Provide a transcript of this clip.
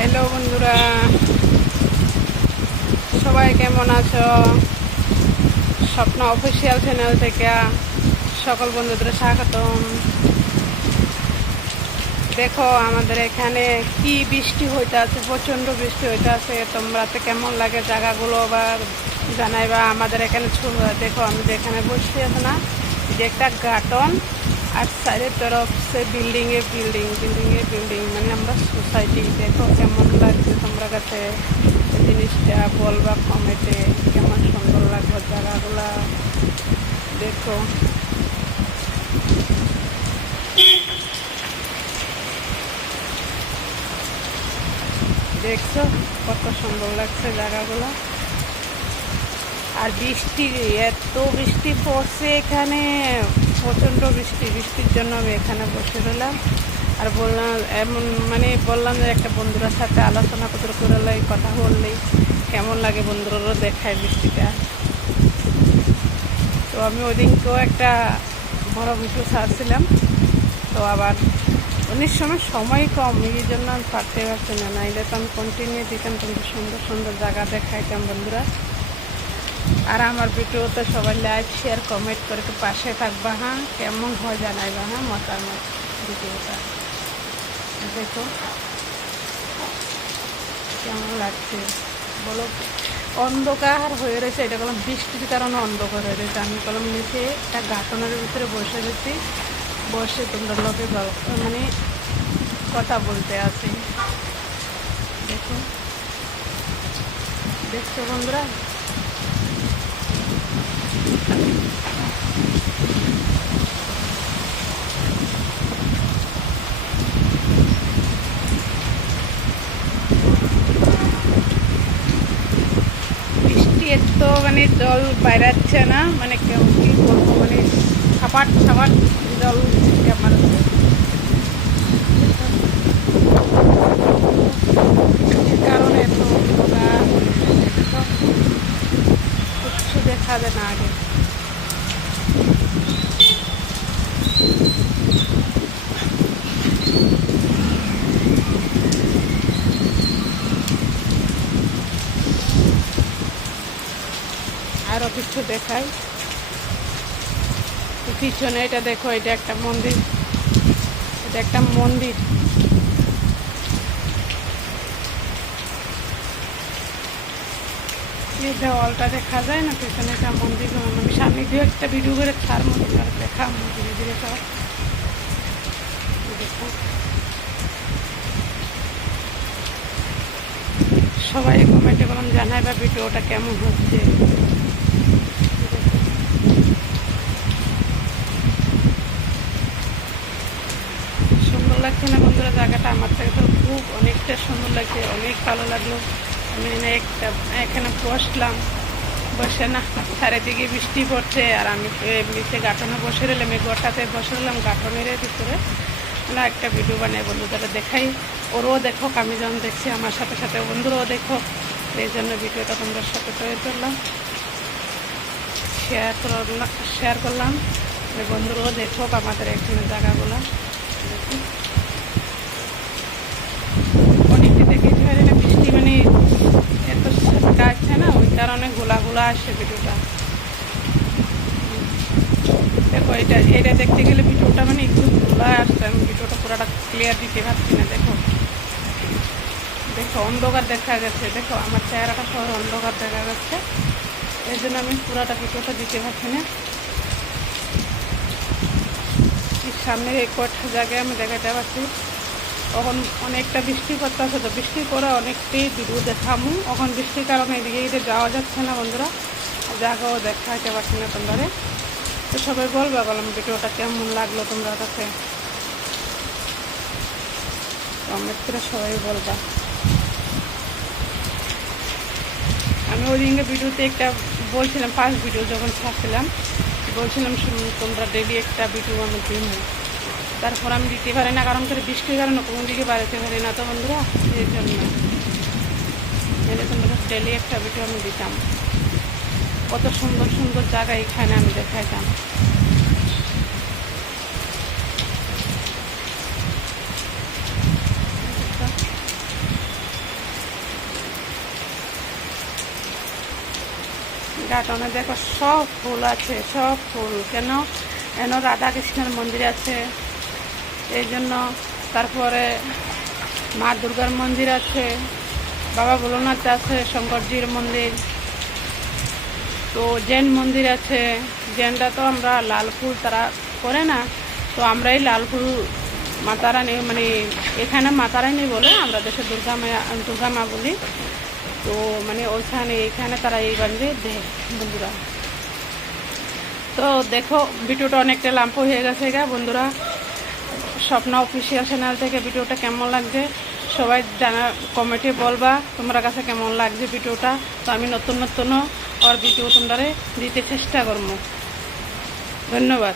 Hello বন্ধুরা, সবাই কেমন আছো? স্বপ্ন অফিসিয়াল চ্যানেল থেকে সকল বন্ধুদের স্বাগতম। দেখো আমাদের এখানে কি বৃষ্টি হইতে আছে, প্রচণ্ড বৃষ্টি হইতে আছে। তোমরাতে কেমন লাগে জায়গাগুলো বা জানাইবা। আমাদের এখানে দেখো আমি যেখানে বসে আছে না, যে একটা গার্ডন আর সাইডের তরফ সে বিল্ডিংয়ে বিল্ডিং, মানে আমরা সোসাইটি। দেখো কেমন লাগছে তোমরা কাছে জিনিসটা বলবা কমেন্টে, কেমন সুন্দর লাগবে জায়গাগুলা। দেখো দেখছো কত সুন্দর লাগছে জায়গাগুলো। আর বৃষ্টি, এত বৃষ্টি পড়ছে এখানে, প্রচণ্ড বৃষ্টির জন্য আমি এখানে বসে রইলাম। আর বললাম এমন বললাম যে একটা বন্ধুরার সাথে আলোচনা করলে কথা বললেই কেমন লাগে, বন্ধুরারও দেখায় বৃষ্টিটা। তো আমি ওই দিনকেও একটা বড় ভিডিও ছাড়ছিলাম, তো আবার অনেক সময় কম, এই জন্য আমি পারতে পারছি না, নাইলে তো আমি কন্টিনিউ দিতাম, কিন্তু সুন্দর সুন্দর জায়গা দেখাইতাম বন্ধুরা। আর আমার ভিডিওতে সবাই লাইক শেয়ার কমেন্ট করে পাশে থাকবা। হ্যাঁ, কেমন হয় জানাইবা। হ্যাঁ, মতামত ভিডিওটা দেখো কেমন লাগছে বলো। অন্ধকার হয়ে রয়েছে, এটা বললাম বৃষ্টির কারণে অন্ধকার হয়ে রয়েছে। আমি বললাম নিচে একটা গাঁটনের ভিতরে বসে গেছি, বসে তোমরা লোকে কথা বলতে আছি। দেখো, দেখছো বন্ধুরা? এত জল বাইরাচ্ছে না, কেমন কি বলবো, সাপাট জল আমার কারণে এত কিছু দেখা যায় না আগে। আরো কিছু দেখাই পিছনে, এটা দেখো, এটা একটা মন্দির, এই দেওয়ালটা দেখা যায় না, পিছনে একটা মন্দির। আমি সামনে দিয়ে একটা ভিডিও করে ছাড় মন্দির দেখা ধীরে ধীরে সব দেখো। সবাই কমেন্টে বলুন জানাই বা ভিডিওটা কেমন হচ্ছে। সুন্দর লাগছে না বন্ধুরা জায়গাটা? আমার থেকে তো খুব অনেকটা সুন্দর লাগছে, অনেক ভালো লাগলো। আমি এখানে বসলাম, বসে না চারিদিকে বৃষ্টি পড়ছে, আর আমি নিচে গাঁটনে বসে রইলাম, এই ঘরটাতে বসে রইলাম গাঁটনের ভিতরে। একটা ভিডিও বানাই বন্ধুদের দেখাই, ওরও দেখো, আমি যখন দেখছি আমার সাথে সাথে বন্ধুরাও দেখো। এই জন্য ভিডিওটা তোমাদের সাথে তৈরি করলাম, শেয়ার করলাম। বন্ধুরাও দেখো আমাদের এখানে জায়গাগুলো। অনেকে দেখেছি না বৃষ্টি এত কাটছে না, ওই কারণে গোলা আসছে ভিডিওটা। দেখো এটা দেখতে গেলে ভিডিওটা একটু গোলা আসছে, আমি ভিডিওটা পুরোটা ক্লিয়ার দিতে পারছি না। দেখো অন্ধকার দেখা যাচ্ছে, দেখো আমার চেহারাটা শহর অন্ধকার দেখা যাচ্ছে, এই জন্য আমি পুরোটা ভিডিওটা দিতে পারছি না। সামনের এই কয়েকটা জায়গায় আমি দেখাতে পারছি। তখন অনেকটা বৃষ্টি পড়তে আছে, তো বৃষ্টির পরে অনেকটাই ভিডিও দেখামু। এখন বৃষ্টির কারণে এদিকে যাওয়া যাচ্ছে না বন্ধুরা, জায়গাও দেখাতে পারছি না তোমরা। তো সবাই বললাম ভিডিওটা কেমন লাগলো তোমরা কাছে, কমেন্ট করে সবাই বলবা। আমি ওই দিনকে ভিডিওতে একটা বলছিলাম, ফার্স্ট ভিডিও যখন ছাড়ছিলাম বলছিলাম তোমরা ডেলি একটা ভিডিও আমি দিন, তারপর আমি দিতে পারি না, কারণ করে বৃষ্টির কারণে কোন দিকে বাড়াতে পারি না তো বন্ধুরা। এই জন্য তোমরা ডেলি একটা ভিডিও আমি দিতাম, কত সুন্দর সুন্দর জায়গা এখানে আমি দেখাইতাম। গার্ডেনে দেখো সব ফুল আছে, সব ফুল। কেন এন রাধা কৃষ্ণের মন্দির আছে এই জন্য। তারপরে মা দুর্গার মন্দির আছে, বাবা ভোলানাথ আছে, শঙ্করজির মন্দির, তো জৈন মন্দির আছে। জৈনরা তো আমরা লাল ফুল তারা করে না, তো আমরা এই লাল ফুল মাতারানি মানে এখানে মাতারানি বলে, আমরা দেশে দুর্গা মা বলি। তো মানে ওইখানে এখানে তারা এই বান্ধে দেয় বন্ধুরা। তো দেখো ভিডিওটা অনেকটা লাম্প হয়ে গেছে বন্ধুরা। স্বপ্ন অফিসিয়াল চ্যানেল থেকে ভিডিওটা কেমন লাগছে সবাই জানা কমেন্টে বলবা তোমরা কাছে কেমন লাগছে ভিডিওটা। তো আমি নতুন নতুন আর ভিডিও তোমরা দিতে চেষ্টা করবো। ধন্যবাদ।